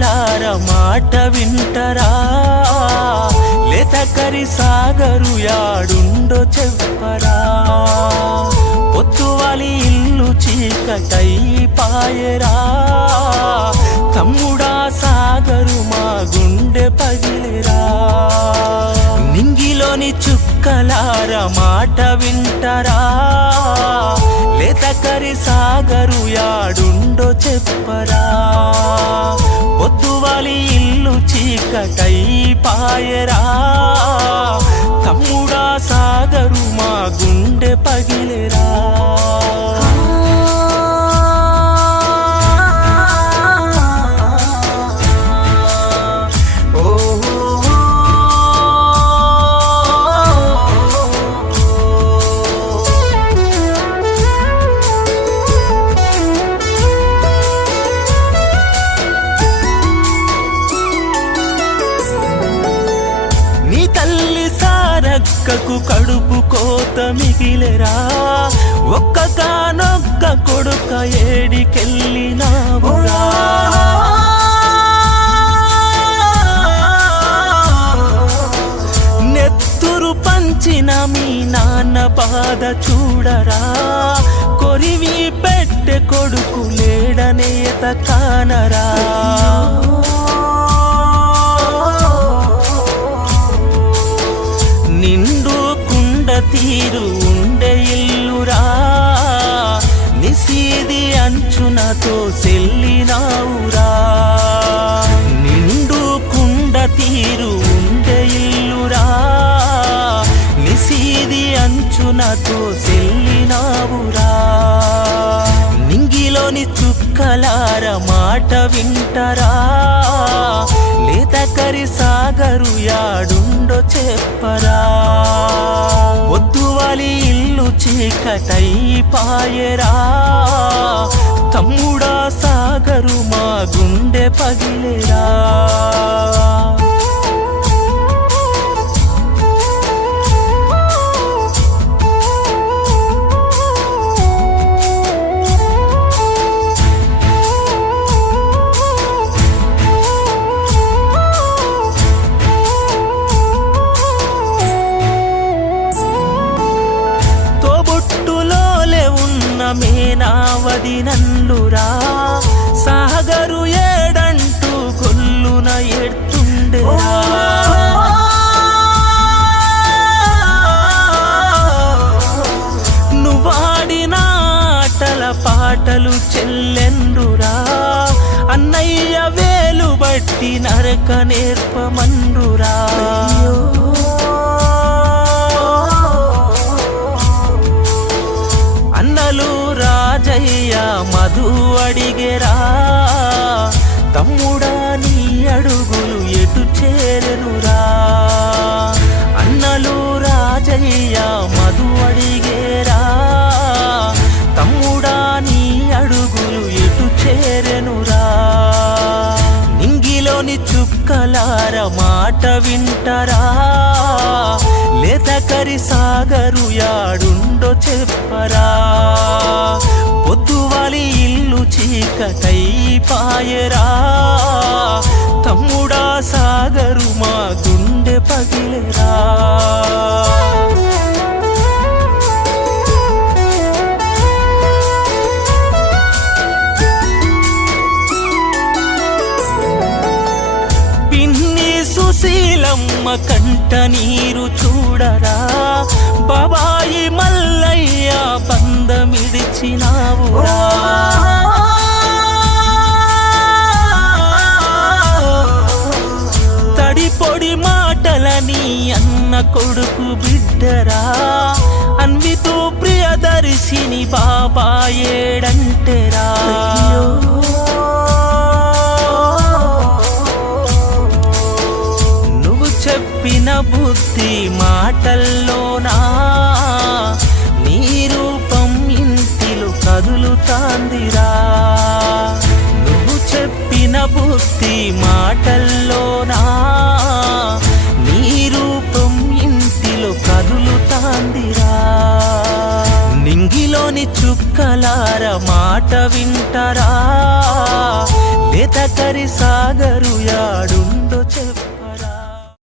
చుక్కలార మాట వింటరా లేతకరి సాగరు యాడుండో చెప్పరా పొత్తువాలి ఇల్లు చీకటై పాయరా తమ్ముడా సాగరు మా గుండె పగిలిరా నింగిలోని చుక్కలార మాట వింటరా లేతకరి సాగరు యాడుండో చెప్పరా పొద్దువాలి ఇల్లు చీకటై పాయరా తమ్ముడా సాగరు మా గుండె పగిలిరా కడుపు కోత మిగిలేరా ఒక్కగానొక్క కొడుక ఏడికెళ్ళినావురా నెత్తురు పంచిన మీ నాన్న బాధ చూడరా కొరివి పెట్టె కొడుకు లేడనేత కానరా నిండు కుండ తీరు ఉండే ఇల్లురా నిసీది అంచునతో సెల్లినావురా నిండు కుండ తీరు ఉండే ఇల్లురా నిసీది అంచునతో సెల్లినావురా నింగిలోని చుక్కలార మాట వింటరా లేతకరి సాగరు యాడుండో చెప్పరా పొద్దువాలి ఇల్లు చీకటై పాయరా తమ్ముడా సాగరు మా గుండె పగిలేరా మేనావది నల్లురా సాగరు ఏడంటూ కొల్లున ఎడుతుండేరా నువ్వాడిన ఆటల పాటలు చెల్లెండురా అన్నయ్య వేలు బట్టి నరక నేర్పమన్రురా అన్నలు రాజయ్య మధు అడిగేరా తమ్ముడా నీ అడుగులు ఎటు చేరెనురా అన్నలు రాజయ్య మధు అడిగేరా తమ్ముడా నీ అడుగులు ఎటు చేరెనురా నింగిలోని చుక్కలార మాట వింటరా లేతకరి సాగరు యాడుండో చెప్పరా పొద్దువాలి ఇల్లు చీకటై పాయరా తమ్ముడా సాగరు మా గుండె పగిలేరా సుశీలమ్మ కంట నీరు చూడరా బాబాయి మల్లయ్య బంధమిడిచినావురా తడిపొడి మాటలని అన్న కొడుకు బిడ్డరా అన్వితో ప్రియదర్శిని బాబాయేడంటేరా చెప్పిన బుద్ధి మాటల్లోనా నీ రూపం ఇంటిలో కదులుతాందిరా నువ్వు చెప్పిన బుద్ధి మాటల్లోనా నీ రూపం ఇంటిలో కదులుతాందిరా నింగిలోని చుక్కలార మాట వింటరా లేతకరి